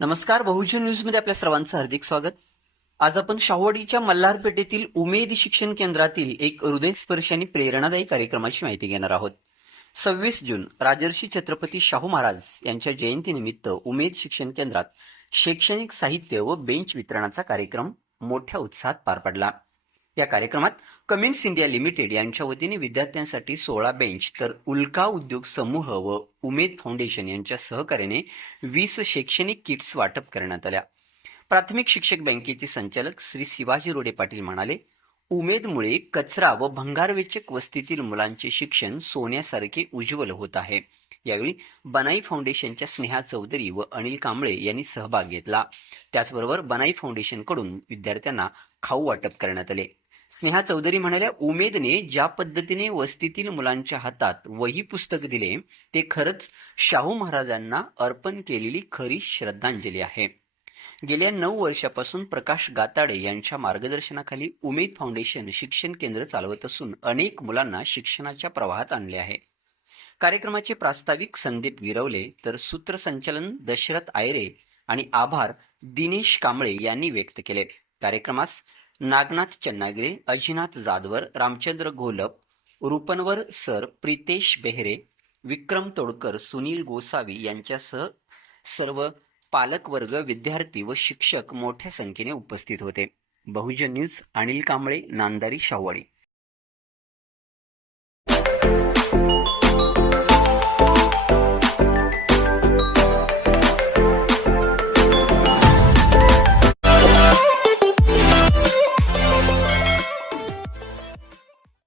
नमस्कार बहुजन न्यूजमध्ये आपल्या सर्वांचं हार्दिक स्वागत. आज आपण शाहवाडीच्या मल्हारपेठेतील उमेद शिक्षण केंद्रातील एक हृदयस्पर्शी आणि प्रेरणादायी कार्यक्रमाची माहिती घेणार आहोत. सव्वीस जून राजर्षी छत्रपती शाहू महाराज यांच्या जयंतीनिमित्त उमेद शिक्षण केंद्रात शैक्षणिक साहित्य व बेंच वितरणाचा कार्यक्रम मोठ्या उत्साहात पार पडला. या कार्यक्रमात कमिन्स इंडिया लिमिटेड यांच्या वतीने विद्यार्थ्यांसाठी सोळा बेंच तर उल्का उद्योग समूह व उमेद फाउंडेशन यांच्या सहकार्याने वीस शैक्षणिक किट्स वाटप करण्यात आल्या. प्राथमिक शिक्षक बँकेचे संचालक श्री शिवाजी रोडे पाटील म्हणाले उमेदमुळे कचरा व भंगारवेचक वस्तीतील मुलांचे शिक्षण सोन्यासारखे उज्ज्वल होत आहे. यावेळी बनाई फाउंडेशनच्या स्नेहा चौधरी व अनिल कांबळे यांनी सहभाग घेतला. त्याचबरोबर बनाई फाउंडेशनकडून विद्यार्थ्यांना खाऊ वाटप करण्यात आले. स्नेहा चौधरी म्हणाल्या उमेदने ज्या पद्धतीने वस्तीतील मुलांच्या हातात वही पुस्तक दिले ते खरंच शाहू महाराजांना अर्पण केलेली खरी श्रद्धांजली आहे. गेल्या नऊ वर्षापासून प्रकाश गाताडे यांच्या मार्गदर्शनाखाली उमेद फाउंडेशन शिक्षण केंद्र चालवत असून अनेक मुलांना शिक्षणाच्या प्रवाहात आणले आहे. कार्यक्रमाचे प्रास्ताविक संदीप गिरवले तर सूत्रसंचालन दशरथ आयरे आणि आभार दिनेश कांबळे यांनी व्यक्त केले. कार्यक्रमास नागनाथ चन्नागिरे अजिनाथ जाधवर रामचंद्र घोलप रुपनवर सर प्रितेश बेहरे विक्रम तोडकर सुनील गोसावी यांच्यासह सर्व पालकवर्ग विद्यार्थी व शिक्षक मोठ्या संख्येने उपस्थित होते. बहुजन न्यूज अनिल कांबळे नांदारी शाहवाडी.